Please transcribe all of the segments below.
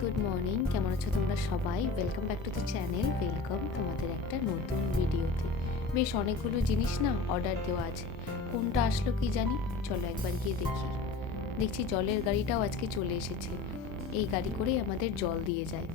Good morning. কেমন আছো তোমরা সবাই? Welcome back to the channel. Welcome তোমাদের একটা নতুন ভিডিওতে। বেশ অনেকগুলো জিনিস না অর্ডার দেওয়া আছে, কোনটা আসলো কি জানি। চলো একবার গিয়ে দেখি। দেখছি জলের গাড়িটাও আজকে চলে এসেছে। এই গাড়ি করেই আমাদের জল দিয়ে যায়।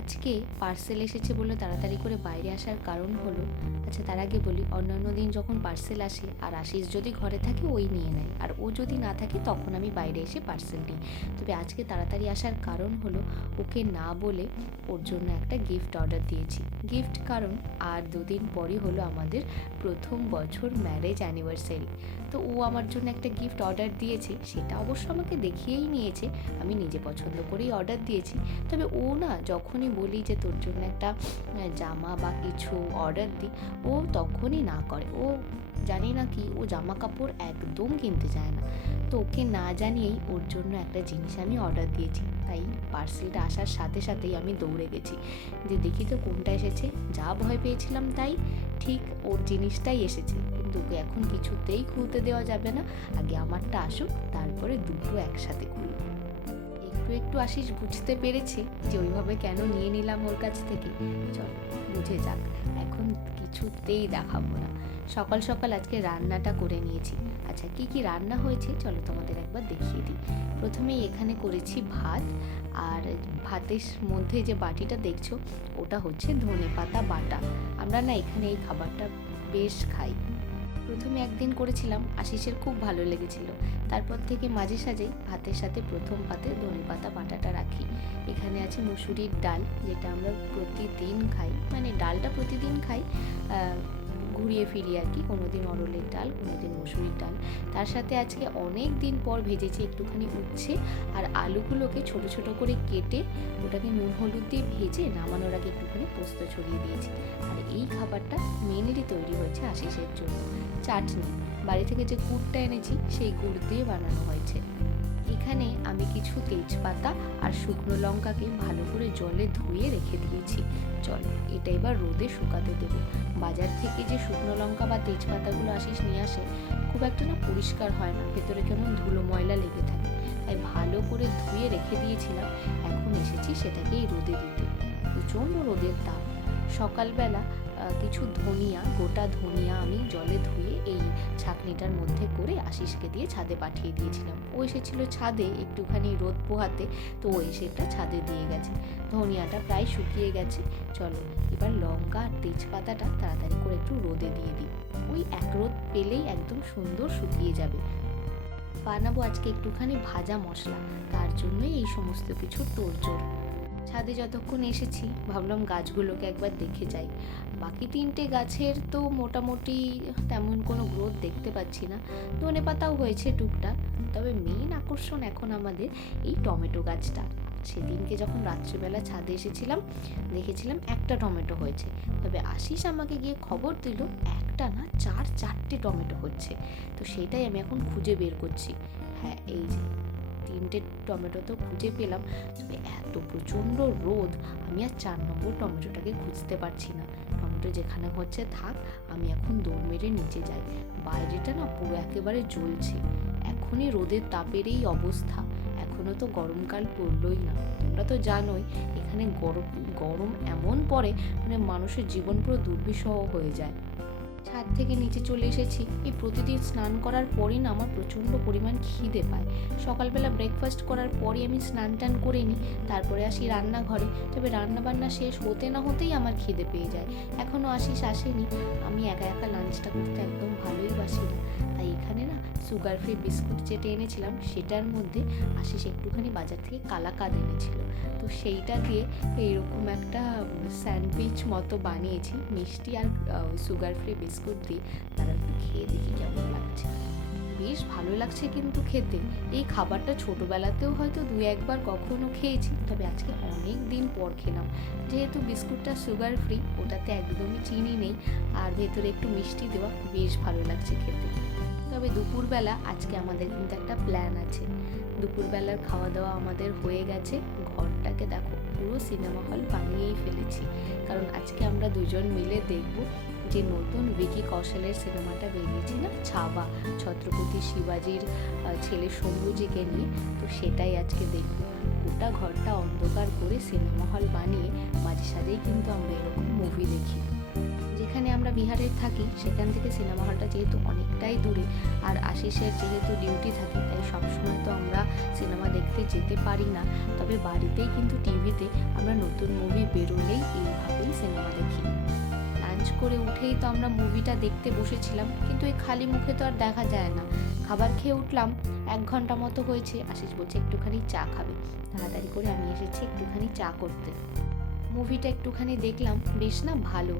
আজকে পার্সেল এসেছে বলে তাড়াতাড়ি করে বাইরে আসার কারণ হলো, আচ্ছা তার আগে বলি, অন্যান্য দিন যখন পার্সেল আসে আর আশিস যদি ঘরে থাকে ওই নিয়ে নেয়, আর ও যদি না থাকে তখন আমি বাইরে এসে পার্সেল নিই। তবে আজকে তাড়াতাড়ি আসার কারণ হলো ওকে না বলে ওর জন্য একটা গিফট অর্ডার দিয়েছি। গিফট কারণ আর দুদিন পরই হলো আমাদের প্রথম বছর ম্যারেজ অ্যানিভার্সারি। তো ও আমার জন্য একটা গিফট অর্ডার দিয়েছে, সেটা অবশ্য আমাকে দেখিয়েই নিয়েছে, আমি নিজে পছন্দ করেই অর্ডার দিয়েছি। তবে ও না, যখনই বলি যে তোর জন্য একটা জামা বা কিছু অর্ডার দিই, ও তখনই না করে। ও জানি না কি, ও জামা কাপড় একদম কিনতে চায় না। তো ওকে না জানিয়েই ওর জন্য একটা জিনিস আমি অর্ডার দিয়েছি। তাই পার্সেলটা আসার সাথে সাথেই আমি দৌড়ে গেছি যে দেখি তো কোনটা এসেছে। যা ভয় পেয়েছিলাম তাই, ঠিক ওর জিনিসটাই এসেছে। কিন্তু ওকে এখন কিছুতেই খুলতে দেওয়া যাবে না, আগে আমারটা আসুক, তারপরে দুটো একসাথে খুলব। একটু একটু আশিস বুঝতে পেরেছে যে ওইভাবে কেন নিয়ে নিলাম ওর কাছ থেকে। চল বুঝে যাক, এখন কিছুতেই দেখাবো না। সকাল সকাল আজকে রান্নাটা করে নিয়েছি। আচ্ছা কি কি রান্না হয়েছে চলো তোমাদের একবার দেখিয়ে দিই। প্রথমেই এখানে করেছি ভাত, আর ভাতের মধ্যে যে বাটিটা দেখছো ওটা হচ্ছে ধনেপাতা বাটা। আমরা না এখানে এই খাবারটা বেশ খাই। প্রথমে একদিন করেছিলাম, আশিসের খুব ভালো লেগেছিল। তারপর থেকে মাঝে সাঝেই ভাতের সাথে প্রথম পাতে ধনেপাতা বাটাটা রাখি। এখানে আছে মুসুরির ডাল, যেটা আমরা প্রতিদিন খাই, মানে ডালটা প্রতিদিন খাই, ঘুরিয়ে ফিরিয়ে আর কি, কোনোদিন অরলের ডাল, কোনোদিন মুসুরির ডাল। তার সাথে আজকে অনেক দিন পর ভেজেছি একটুখানি উচ্ছে, আর আলুগুলোকে ছোট ছোট করে কেটে ওটাকে নুন হলুদ দিয়ে ভেজে নামানোর আগে একটুখানি পোস্ত ছড়িয়ে দিয়েছি। আর এই খাবারটা মেনলি তৈরি হয়েছে আশিসের জন্য। চাটনি বাড়ি থেকে যে গুড়টা এনেছি সেই গুড় দিয়ে বানানো হয়েছে। এখানে আমি কিছু তেজপাতা আর শুকনো লঙ্কাকে ভালো করে জলে ধুয়ে রেখে দিয়েছি। চলো এটা এবার রোদে শুকাতে দেব। বাজার থেকে যে শুকনো লঙ্কা বা তেজপাতাগুলো আশিস নিয়ে আসে, খুব একটা না পরিষ্কার হয় না, ভেতরে কেমন ধুলো ময়লা লেগে থাকে। তাই ভালো করে ধুয়ে রেখে দিয়েছিলাম, এখন এসেছি সেটাকেই রোদে দিতে। প্রচণ্ড রোদের তাপ। সকালবেলা কিছু ধনিয়া, গোটা ধনিয়া আমি জলে ধুয়ে এই ছাঁকনিটার মধ্যে করে আশিসকে দিয়ে ছাদে পাঠিয়ে দিয়েছিলাম। ও এসেছিল ছাদে একটুখানি রোদ পোহাতে, তো ও এসে এটা ছাদে দিয়ে গেছে। ধনিয়াটা প্রায় শুকিয়ে গেছে। চলো এবার লঙ্কা আর তেজপাতাটা তাড়াতাড়ি করে একটু রোদে দিয়ে দিই, ওই এক রোদ পেলেই একদম সুন্দর শুকিয়ে যাবে। বানাবো আজকে একটুখানি ভাজা মশলা, তার জন্যই এই সমস্ত কিছু তোড়জোড়। ছাদে যতক্ষণ এসেছি ভাবলাম গাছগুলোকে একবার দেখে যাই। বাকি তিনটে গাছের তো মোটামুটি তেমন কোনো গ্রোথ দেখতে পাচ্ছি না, ধনেপাতাও হয়েছে টুকটাক। তবে মেন আকর্ষণ এখন আমাদের এই টমেটো গাছটা। সেদিনকে যখন রাত্রিবেলা ছাদে এসেছিলাম দেখেছিলাম একটা টমেটো হয়েছে, তবে আশিস আমাকে গিয়ে খবর দিল একটা না চারটে টমেটো হচ্ছে। তো সেটাই আমি এখন খুঁজে বের করছি। হ্যাঁ এই যে তিনটে টমেটো তো খুঁজে পেলাম, তবে এত প্রচণ্ড রোদ, আমি আর 4 নম্বর টমেটোটাকে খুঁজতে পারছি না। টমেটো যেখানে হচ্ছে থাক, আমি এখন দৌড় মেরে নিচে যাই। বাইরেটা না পুরো একেবারে জ্বলছে। এখনই রোদের তাপের এই অবস্থা, এখনো তো গরমকাল পড়লই না। তোমরা তো জানোই এখানে গরম এমন পড়ে, মানে মানুষের জীবন পুরো দুর্বিষহ হয়ে যায়। ছাদ থেকে নিচে চলে এসেছি। এই প্রতিদিন স্নান করার পরই না আমার প্রচণ্ড পরিমাণ খিদে পায়। সকালবেলা ব্রেকফাস্ট করার পরই আমি স্নান টান করে নিই, তারপরে আসি রান্নাঘরে। তবে রান্নাবান্না শেষ হতে না হতেই আমার খিদে পেয়ে যায়। এখনও আশিস আসেনি। আমি একা একা লাঞ্চটা করতে একদম ভালোই বাসি না। তাই এখানে না সুগার ফ্রি বিস্কুট যেটা এনেছিলাম সেটার মধ্যে আশিস একটুখানি বাজার থেকে কালাকাঁদ এনেছিল, তো সেইটা দিয়ে এইরকম একটা স্যান্ডউইচ মতো বানিয়েছি মিষ্টি আর সুগার ফ্রি বিস্কুট দিয়ে। তারা একটু খেয়ে দেখি কেমন লাগছে। বেশ ভালো লাগছে কিন্তু খেতে। এই খাবারটা ছোটোবেলাতেও হয়তো 2-1বার কখনো খেয়েছি, তবে আজকে অনেক দিন পর খেলাম। যেহেতু বিস্কুটটা সুগার ফ্রি, ওটাতে একদমই চিনি নেই, আর ভেতরে একটু মিষ্টি দেওয়া, বেশ ভালো লাগছে খেতে। তবে দুপুরবেলা আজকে আমাদের কিন্তু একটা প্ল্যান আছে। দুপুরবেলার খাওয়া দাওয়া আমাদের হয়ে গেছে। ঘরটাকে দেখো পুরো সিনেমা হল বানিয়েই ফেলেছি, কারণ আজকে আমরা দুজন মিলে দেখব যে নতুন ভিকি কৌশলের সিনেমাটা বেরিয়েছে না, ছাবা, ছত্রপতি শিবাজির ছেলে শম্ভুজিকে নিয়ে। তো সেটাই আজকে দেখব। গোটা ঘরটা অন্ধকার করে সিনেমা হল বানিয়ে মাঝে সাঝেই কিন্তু আমরা এরকম মুভি দেখি। যেখানে আমরা বিহারে থাকি সেখান থেকে সিনেমা হলটা যেহেতু অনেকটাই দূরে, আর আশিসের যেহেতু ডিউটি থাকে, তাই সবসময় তো আমরা সিনেমা দেখতে যেতে পারি না। তবে বাড়িতেই কিন্তু টিভিতে আমরা নতুন মুভি বেরোলেই এইভাবেই সিনেমা দেখি। লাঞ্চ করে উঠেই তো আমরা মুভিটা দেখতে বসেছিলাম, কিন্তু এই খালি মুখে তো আর দেখা যায় না। খাবার খেয়ে উঠলাম, 1 ঘন্টা মতো হয়েছে। আশিস বলছে একটুখানি চা খাবে। তাড়াতাড়ি করে আমি এসেছি একটুখানি চা করতে। মুভিটা একটুখানি দেখলাম, বেশ না ভালো।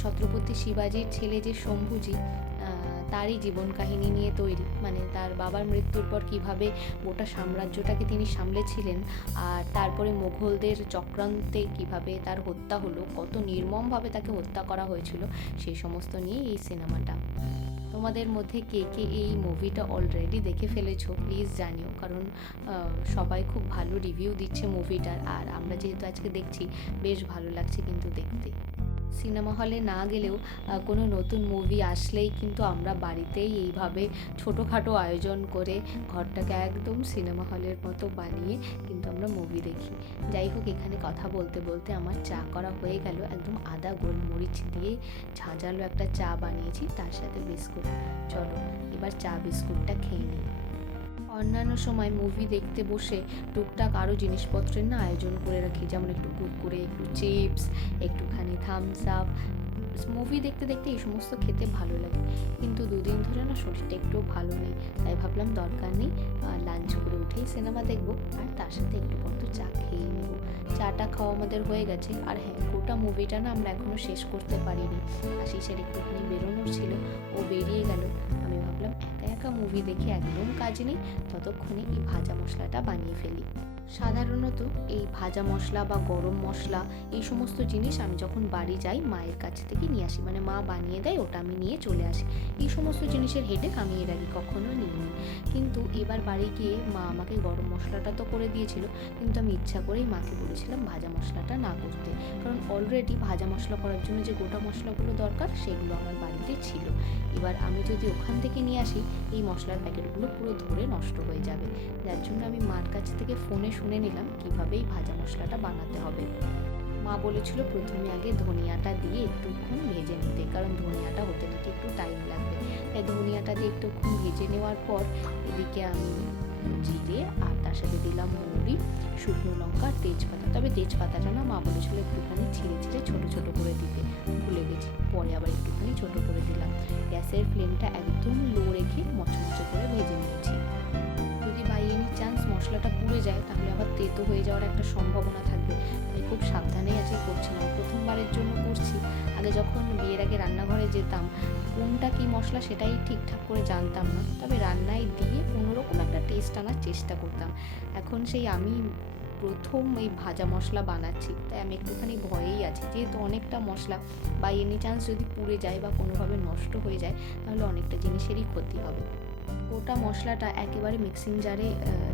ছত্রপতি শিবাজির ছেলে যে শম্ভুজি, তারই জীবন কাহিনী নিয়ে তৈরি। মানে তার বাবার মৃত্যুর পর কিভাবে গোটা সাম্রাজ্যটাকে তিনি সামলেছিলেন, আর তারপরে মোঘলদের চক্রান্তে কিভাবে তার হত্যা হলো, কত নির্মমভাবে তাকে হত্যা করা হয়েছিল, সেই সমস্ত নিয়ে এই সিনেমাটা। তোমাদের মধ্যে কে কে এই মুভিটা অলরেডি দেখে ফেলেছো প্লিজ জানিও, কারণ সবাই খুব ভালো রিভিউ দিচ্ছে মুভিটার। আর আমরা যেহেতু আজকে দেখছি, বেশ ভালো লাগছে কিন্তু দেখতে। সিনেমা হলে না গেলেও কোনো নতুন মুভি আসলেই কিন্তু আমরা বাড়িতেই এইভাবে ছোটোখাটো আয়োজন করে ঘরটাকে একদম সিনেমা হলের মতো বানিয়ে কিন্তু আমরা মুভি দেখি। যাই হোক, এখানে কথা বলতে বলতে আমার চা করা হয়ে গেল। একদম আদা গোলমরিচ দিয়ে ঝাঁঝালো একটা চা বানিয়েছি, তার সাথে বিস্কুট। চলো এবার চা বিস্কুটটা খেয়ে নিই। অন্যান্য সময় মুভি দেখতে বসে টুকটাক আরও জিনিসপত্রের না আয়োজন করে রাখি, যেমন একটু কুরকুরে, একটু চিপস, একটুখানি থামস আপ। মুভি দেখতে দেখতে এই সমস্ত খেতে ভালো লাগে, কিন্তু 2 দিন ধরে না শরীরটা একটু ভালো নেই, তাই ভাবলাম দরকার নেই, লাঞ্চ করে উঠেই সিনেমা দেখবো আর তার সাথে একটু পর চা খেয়ে নেব। চাটা খাওয়া আমাদের হয়ে গেছে। আর হ্যাঁ, গোটা মুভিটা না আমরা এখনও শেষ করতে পারিনি। আশিসের একটুখানি বেরোনোর ছিল, ও বেরিয়ে গেল। আমি ভাবলাম একা একা মুভি দেখে একদম কাজ নেই, ততক্ষণে এই ভাজা মশলাটা বানিয়ে ফেলি। সাধারণত এই ভাজা মশলা বা গরম মশলা এই সমস্ত জিনিস আমি যখন বাড়ি যাই মায়ের কাছ থেকে নিয়ে আসি, মানে মা বানিয়ে দেয়, ওটা আমি নিয়ে চলে আসি। এই সমস্ত জিনিসের হেডেক আমি এর আগে কখনো নিইনি, কিন্তু এবার বাড়ি গিয়ে মা আমাকে গরম মশলাটা তো করে দিয়েছিল, কিন্তু আমি ইচ্ছা করেই মাকে বলেছিলাম ভাজা মশলাটা না করতে, কারণ অলরেডি ভাজা মশলা করার জন্য যে গোটা মশলাগুলো দরকার সেগুলো আমার বাড়িতে ছিল। এবার আমি যদি ওখান থেকে নিয়ে আসি, এই মশলার প্যাকেটগুলো পুরো ধরে নষ্ট হয়ে যাবে, যার জন্য আমি মার কাছ থেকে ফোনে শুনে নিলাম কীভাবে এই ভাজা মশলাটা বানাতে হবে। মা বলেছিল প্রথমে আগে ধনিয়াটা দিয়ে একটুক্ষণ ভেজে নিতে, কারণ ধনিয়াটা হতে নাকি একটু টাইম লাগবে। তাই ধনিয়াটা দিয়ে একটুক্ষণ ভেজে নেওয়ার পর এদিকে আমি জিরে আর তার সাথে দিলাম মৌরি, শুকনো লঙ্কা, তেজপাতা। তবে তেজপাতাটা না মা বলেছিল একটুখানি ছিঁড়ে ছিঁড়ে ছোটো ছোটো করে দিতে, ভুলে গেছি, পরে আবার একটুখানি ছোটো করে দিলাম। গ্যাসের ফ্লেমটা একদম লো রেখে মচমচে করে ভেজে নিয়েছি। যদি বাই এনি চান্স মশলাটা পুড়ে যায়, তাহলে আবার তেতো হয়ে যাওয়ার একটা সম্ভাবনা থাকবে, তাই খুব সাবধানেই আজকে করছিলাম। প্রথমবারের জন্য করছি। আগে যখন বিয়ের আগে রান্নাঘরে যেতাম, কোনটা কী মশলা সেটাই ঠিকঠাক করে জানতাম না, তবে রান্নায় দিয়ে কোনোরকম একটা টেস্ট আনার চেষ্টা করতাম। এখন সেই আমি প্রথম এই ভাজা মশলা বানাচ্ছি, তাই আমি একটুখানি ভয়েই আছি, যেহেতু অনেকটা মশলা বাই এনি চান্স যদি পুড়ে যায় বা কোনোভাবে নষ্ট হয়ে যায়, তাহলে অনেকটা জিনিসেরই ক্ষতি হবে। গোটা মশলাটা একেবারে মিক্সিং জারে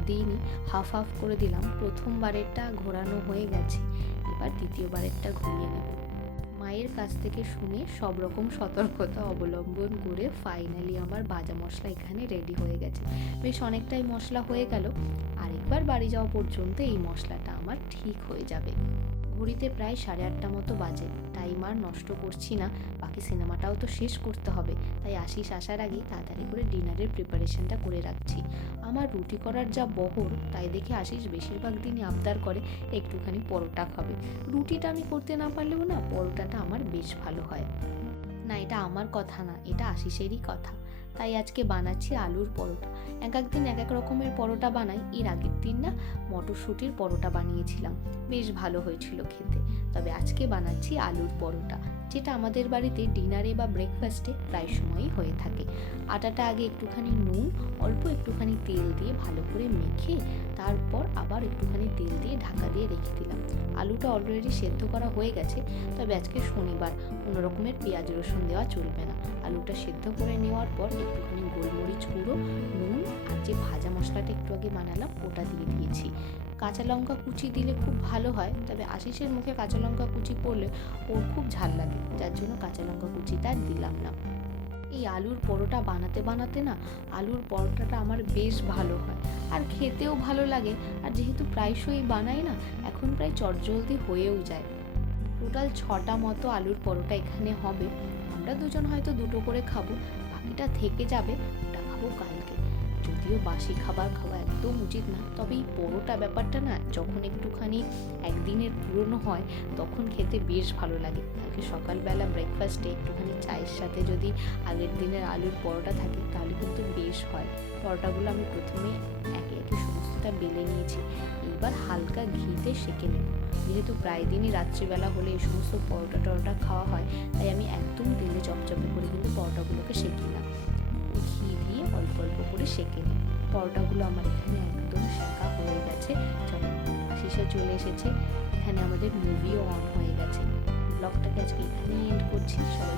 দিইনি, হাফ হাফ করে দিলাম। প্রথমবারেরটা ঘোরানো হয়ে গেছে, এবার দ্বিতীয়বারেরটা ঘুরিয়ে নেব। মায়ের কাছ থেকে শুনে সব রকম সতর্কতা অবলম্বন করে ফাইনালি আমার ভাজা মশলা এখানে রেডি হয়ে গেছে। বেশ অনেকটাই মশলা হয়ে গেল, আরেকবার বাড়ি যাওয়া পর্যন্ত এই মশলাটা আমার ঠিক হয়ে যাবে। ঘড়িতে প্রায় 8:30 মতো বাজে, টাইম আর নষ্ট করছি না, বাকি সিনেমাটাও তো শেষ করতে হবে, তাই আশিস আসার আগেই তাড়াতাড়ি করে ডিনারের প্রিপারেশনটা করে রাখছি। আমার রুটি করার যা বহর, তাই দেখে আশিস বেশিরভাগ দিনই আবদার করে একটুখানি পরোটা খাবে। রুটিটা আমি করতে না পারলেও না পরোটাটা আমার বেশ ভালো হয়। না, এটা আমার কথা না, এটা আশিসেরই কথা। তাই আজকে বানাচ্ছি আলুর পরোটা। এক একদিন এক এক রকমের পরোটা বানাই। এর আগের দিন না মটরশুঁটির পরোটা বানিয়েছিলাম, বেশ ভালো হয়েছিল খেতে। তবে আজকে বানাচ্ছি আলুর পরোটা, যেটা আমাদের বাড়িতে ডিনারে বা ব্রেকফাস্টে প্রায় সময়ই হয়ে থাকে। আটাটা আগে একটুখানি নুন, অল্প একটুখানি তেল দিয়ে ভালো করে মেখে তারপর আবার একটুখানি তেল দিয়ে ঢাকা দিয়ে রেখে দিলাম। আলুটা অলরেডি সেদ্ধ করা হয়ে গেছে, তবে আজকে শনিবার, কোনো রকমের পেঁয়াজ রসুন দেওয়া চলবে না। আলুটা সেদ্ধ করে নেওয়ার পর একটুখানি গোলমরিচ গুঁড়ো, নুন আর যে ভাজা মশলাটা একটু আগে বানালাম ওটা দিয়ে দিয়েছি। কাঁচা লঙ্কা কুচি দিলে খুব ভালো হয়, তবে আশিসের মুখে কাঁচা লঙ্কা কুচি পড়লে ওর খুব ঝাল লাগে, যার জন্য কাঁচা লঙ্কা কুচিটা আর দিলাম না। এই আলুর পরোটা বানাতে বানাতে না আলুর পরোটাটা আমার বেশ ভালো হয় আর খেতেও ভালো লাগে। আর যেহেতু প্রায়শই বানাই না, এখন প্রায় চটজলদি হয়েও যায়। টোটাল 6টা মতো আলুর পরোটা এখানে হবে। আমরা দুজন হয়তো 2টো করে খাবো, বাকিটা থেকে যাবে, ওটা খাবো কালকে। যদিও বাসি খাবার খাওয়া একদম উচিত না, তবে এই পরোটা ব্যাপারটা না যখন একটুখানি একদিনের পুরনো হয় তখন খেতে বেশ ভালো লাগে। কালকে সকালবেলা ব্রেকফাস্টে একটুখানি চায়ের সাথে যদি আগের দিনের আলুর পরোটা থাকে তাহলে কিন্তু বেশ হয়। পরোটাগুলো আমি প্রথমে একে একে সমস্তটা বেলে নিয়েছি, এইবার হালকা ঘিতে সেঁকে নেব। যেহেতু প্রায় দিনই রাত্রিবেলা হলে এই সমস্ত পরোটা টরোটা খাওয়া হয়, তাই আমি একদম তেলে চপচপে করে কিন্তু পরোটাগুলোকে সেঁকে নিলাম। ঘি দিয়ে অল্প অল্প করে সেঁকে নিই। পরোটাগুলো আমার এখানে একদম সেঁকা হয়ে গেছে। চলো, আশিসা চলে এসেছে, এখানে আমাদের মুভিও অন হয়ে গেছে। ব্লগটাকে আজকে এখানেই এন্ড করছি। সবাই